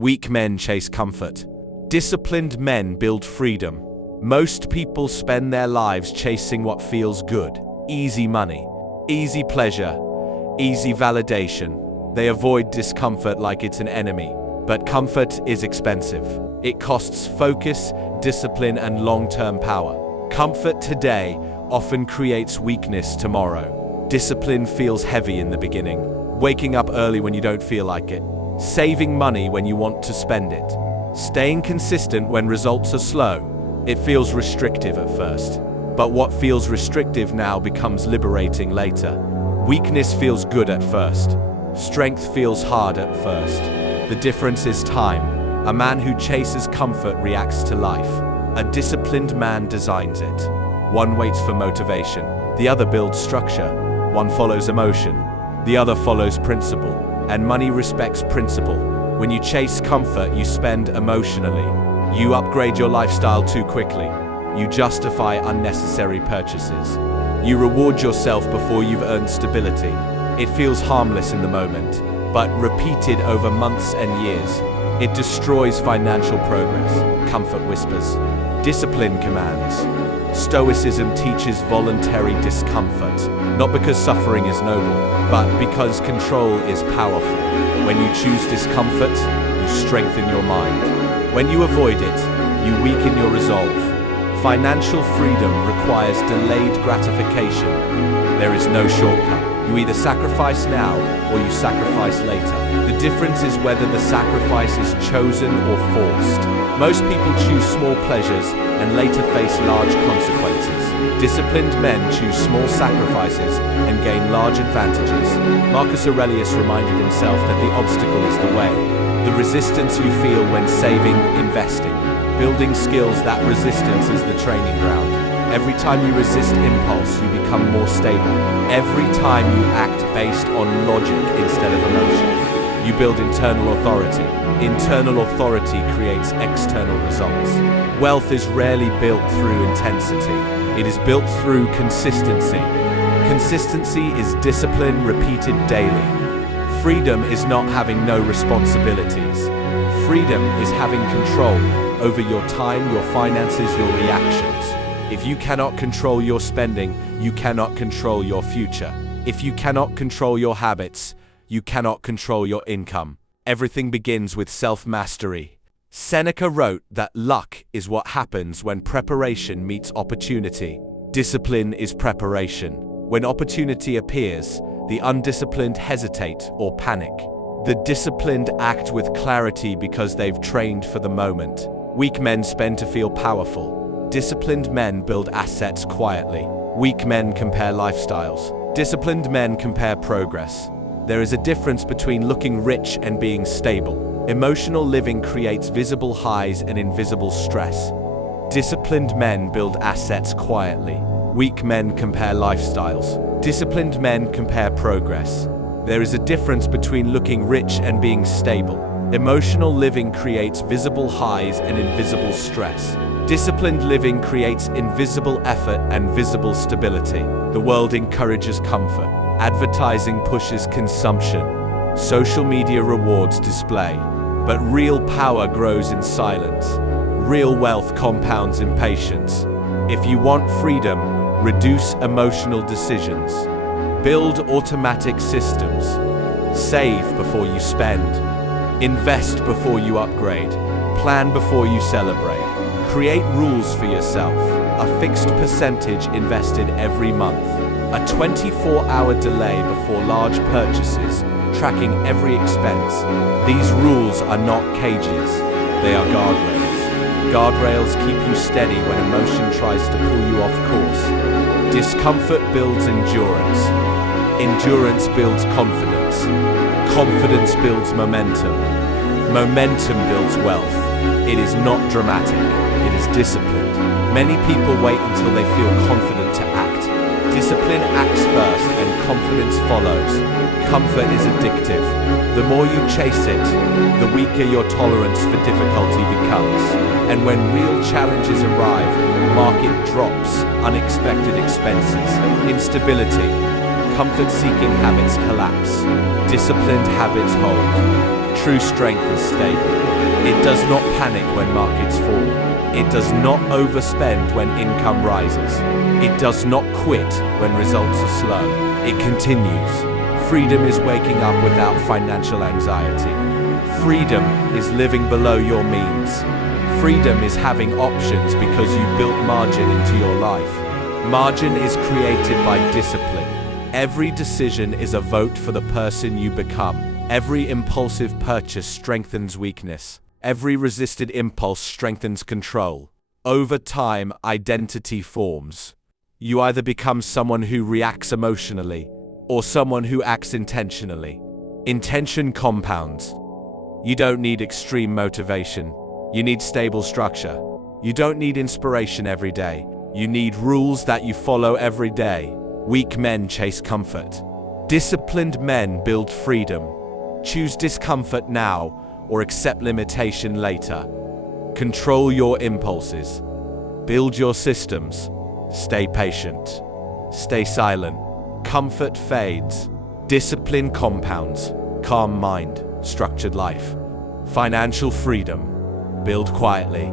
Weak men chase comfort. Disciplined men build freedom. Most people spend their lives chasing what feels good. Easy money, easy pleasure, easy validation. They avoid discomfort like it's an enemy. But comfort is expensive. It costs focus, discipline, and long-term power. Comfort today often creates weakness tomorrow. Discipline feels heavy in the beginning. Waking up early when you don't feel like it. Saving money when you want to spend it. Staying consistent when results are slow. It feels restrictive at first. But what feels restrictive now becomes liberating later. Weakness feels good at first. Strength feels hard at first. The difference is time. A man who chases comfort reacts to life. A disciplined man designs it. One waits for motivation. The other builds structure. One follows emotion. The other follows principle. And money respects principle. When you chase comfort, you spend emotionally. You upgrade your lifestyle too quickly. You justify unnecessary purchases. You reward yourself before you've earned stability. It feels harmless in the moment, but repeated over months and years, it destroys financial progress. Comfort whispers. Discipline commands. Stoicism teaches voluntary discomfort, not because suffering is noble, but because control is powerful. When you choose discomfort, you strengthen your mind. When you avoid it, you weaken your resolve. Financial freedom requires delayed gratification. There is no shortcut. You either sacrifice now or you sacrifice later. The difference is whether the sacrifice is chosen or forced. Most people choose small pleasures and later face large consequences. Disciplined men choose small sacrifices and gain large advantages. Marcus Aurelius reminded himself that the obstacle is the way. The resistance you feel when saving, investing, building skills, that resistance is the training ground. Every time you resist impulse, you become more stable. Every time you act based on logic instead of emotion, you build internal authority. Internal authority creates external results. Wealth is rarely built through intensity. It is built through consistency. Consistency is discipline repeated daily. Freedom is not having no responsibilities. Freedom is having control over your time, your finances, your reactions. If you cannot control your spending, you cannot control your future. If you cannot control your habits, you cannot control your income. Everything begins with self-mastery. Seneca wrote that luck is what happens when preparation meets opportunity. Discipline is preparation. When opportunity appears, the undisciplined hesitate or panic. The disciplined act with clarity because they've trained for the moment. Weak men spend to feel powerful. Disciplined men build assets quietly. Weak men compare lifestyles. Disciplined men compare progress. There is a difference between looking rich and being stable. Emotional living creates visible highs and invisible stress. Disciplined men build assets quietly. Weak men compare lifestyles. Disciplined men compare progress. There is a difference between looking rich and being stable. Emotional living creates visible highs and invisible stress. Disciplined living creates invisible effort and visible stability. The world encourages comfort. Advertising pushes consumption. Social media rewards display. But real power grows in silence. Real wealth compounds in patience. If you want freedom, reduce emotional decisions. Build automatic systems. Save before you spend. Invest before you upgrade. Plan before you celebrate. Create rules for yourself. A fixed percentage invested every month. A 24-hour delay before large purchases, tracking every expense. These rules are not cages. They are guardrails. Guardrails keep you steady when emotion tries to pull you off course. Discomfort builds endurance. Endurance builds confidence. Confidence builds momentum. Momentum builds wealth. It is not dramatic. It is disciplined. Many people wait until they feel confident to act. Discipline acts first and confidence follows. Comfort is addictive. The more you chase it, the weaker your tolerance for difficulty becomes. And when real challenges arrive, market drops, unexpected expenses, instability, comfort-seeking habits collapse. Disciplined habits hold. True strength is stable. It does not panic when markets fall. It does not overspend when income rises. It does not quit when results are slow. It continues. Freedom is waking up without financial anxiety. Freedom is living below your means. Freedom is having options because you built margin into your life. Margin is created by discipline. Every decision is a vote for the person you become. Every impulsive purchase strengthens weakness. Every resisted impulse strengthens control. Over time, identity forms. You either become someone who reacts emotionally or someone who acts intentionally. Intention compounds. You don't need extreme motivation. You need stable structure. You don't need inspiration every day. You need rules that you follow every day. Weak men chase comfort. Disciplined men build freedom. Choose discomfort now or accept limitation later. Control your impulses. Build your systems. Stay patient. Stay silent. Comfort fades. Discipline compounds. Calm mind. Structured life. Financial freedom. Build quietly.